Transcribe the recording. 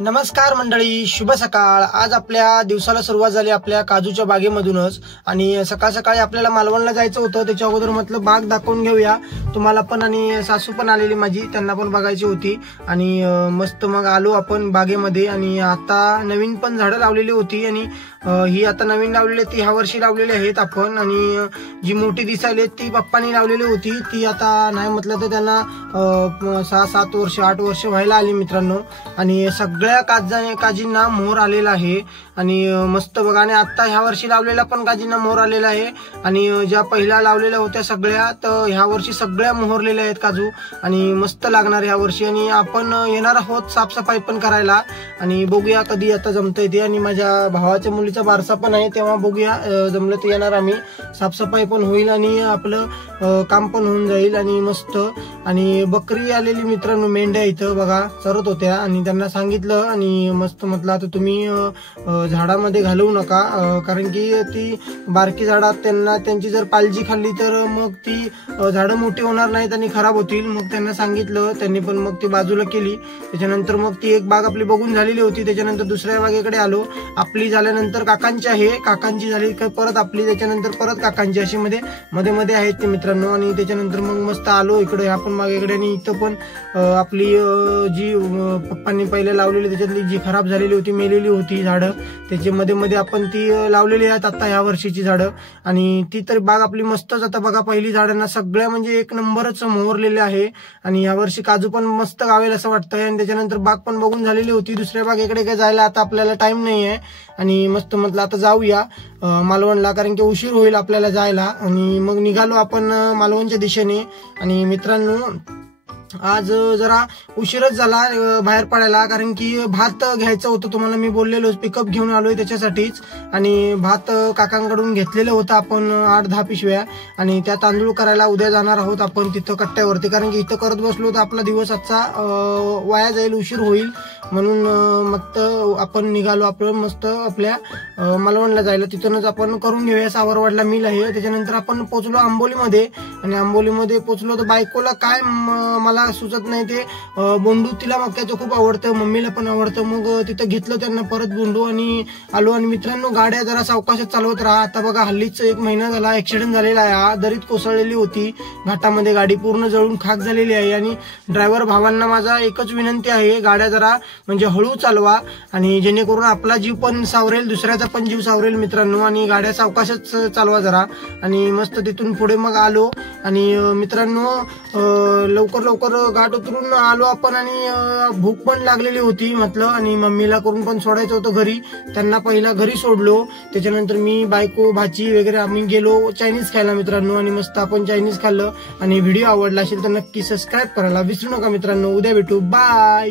नमस्कार मंडळी, शुभ सकाळ। आज आपल्या दिवसाला सुरुवात झाली आपल्या काजूच्या बागेमधूनच आणि सकाळ सकाळी आपल्याला मालवणला जायचं होतं। त्याच्या अगोदर म्हटलं बाग दाखवून घेऊया तुम्हाला पण, आणि सासू पण आलेली माझी, त्यांना पण बघायची होती आणि मस्त मग आलो आपण बागेमध्ये। आणि आता नवीन पण झाडं लावलेली होती आणि ही आता नवीन लावलेली ती ह्या वर्षी लावलेली आहेत आपण, आणि जी मोठी दिसायली ती पप्पांनी लावलेली होती, ती आता नाही म्हटलं तर त्यांना 6-7 वर्ष 8 वर्ष व्हायला आली मित्रांनो। आणि सगळ्या काजींना मोहर आलेला आहे आणि मस्त बघा। आणि आता ह्या वर्षी लावलेला पण काजींना मोहर आलेला आहे आणि ज्या पहिल्या लावलेल्या होत्या सगळ्या, तर ह्या वर्षी सगळ्या मोहरलेल्या आहेत काजू आणि मस्त लागणार ह्या वर्षी। आणि आपण येणार आहोत साफसफाई पण करायला आणि बघूया कधी आता जमतंय ते। आणि माझ्या भावाच्या मुलीचा बारसा पण आहे, तेव्हा बघूया जमलं तर येणार आम्ही, साफसफाई पण होईल आणि आपलं काम पण होऊन जाईल आणि मस्त। आणि बकरी आलेली मित्रांनो, मेंढ्या इथं बघा चरत होत्या आणि त्यांना सांगितलं आणि मस्त म्हटलं आता तुम्ही झाडामध्ये घालवू नका, कारण की ती बारकी झाडात त्यांची जर पालजी खाल्ली तर मग ती झाडं मोठी होणार नाहीत आणि खराब होतील। मग त्यांना सांगितलं, त्यांनी पण मग ती बाजूला केली। त्याच्यानंतर मग ती एक बाग आपली बघून झालेली होती, त्याच्यानंतर दुसऱ्या बागेकडे आलो। आपली झाल्यानंतर काकांची आहे, काकांची झाली का परत आपली, त्याच्यानंतर परत काकांची, अशी मध्ये मध्ये आहेत ते मित्रांनो। आणि त्याच्यानंतर मग मस्त आलो इकडे आपण बागेकडे आणि इथं पण आपली जी पप्पांनी पहिले लावलेली त्याच्यातली जी खराब झालेली होती, मेलेली होती झाडं, त्याच्या मध्ये आपण ती लावलेली आहेत आता ह्या वर्षीची झाडं। आणि ती तर बाग आपली मस्तच आता बघा, पहिली झाडांना सगळ्या म्हणजे एक नंबरच मोहरलेले आहे आणि या वर्षी काजू पण मस्त गावेल असं वाटतंय। आणि त्याच्यानंतर बाग पण बघून झालेली होती, दुसऱ्या बागेकडे काय जायला आता आपल्याला टाइम नाही आहे आणि मस्त म्हटलं आता जाऊया मालवणला, कारण की उशीर होईल आपल्याला जायला। आणि मग निघालो आपण मालवणच्या दिशेने। आणि मित्रांनो आज जरा उशीरच झाला बाहेर पडायला, कारण की भात घ्यायचं होतं, तुम्हाला मी बोललेलो पिकअप घेऊन आलोय त्याच्यासाठीच। आणि भात काकांकडून घेतलेलं होतं आपण 8-10 पिशव्या, आणि त्या तांदूळ करायला उद्या जाणार आहोत आपण तिथं कट्ट्यावरती, कारण की इथं करत बसलो तर आपला दिवस आजचा वाया जाईल, उशीर होईल, म्हणून मग आपण निघालो आपण मस्त आपल्या मालवणला जायला। तिथूनच आपण करून घेऊया, सावरवाडला मिल आहे। त्याच्यानंतर आपण पोहोचलो आंबोलीमध्ये, आणि आंबोलीमध्ये पोहोचलो तर बायकोला काय मला सुचत नाही ते बोंडू, तिला मक्याचं खूप आवडतं, मम्मीला पण आवडतं, मग तिथं घेतलं त्यांना परत बोंडू आणि आलो। आणि मित्रांनो गाड्या जरा सावकाशच चालवत राहा, आता बघा हल्लीच 1 महिना झाला ऍक्सिडेंट झालेला आहे, दरीत कोसळलेली होती घाटामध्ये, गाडी पूर्ण जळून खाक झालेली आहे। आणि ड्रायव्हर भावांना माझा एकच विनंती आहे, गाड्या जरा म्हणजे हळू चालवा, आणि जेणेकरून आपला जीव पण सावरेल, दुसऱ्याचा पण जीव सावरेल मित्रांनो, आणि गाड्या सावकाशच चालवा जरा। आणि मस्त तिथून पुढे मग आलो आणि मित्रांनो लवकर घाट उतरून आलो आपण, आणि भूक पण लागलेली होती म्हटलं, आणि मम्मीला करून पण सोडायचं होतं घरी, त्यांना पहिला घरी सोडलो। त्याच्यानंतर मी, बायको, भाची वगैरे आम्ही गेलो चायनीज खायला मित्रांनो, आणि मस्त आपण चायनीज खाल्लं। आणि व्हिडिओ आवडला असेल तर नक्की सबस्क्राईब करायला विसरू नका मित्रांनो। उद्या भेटू, बाय।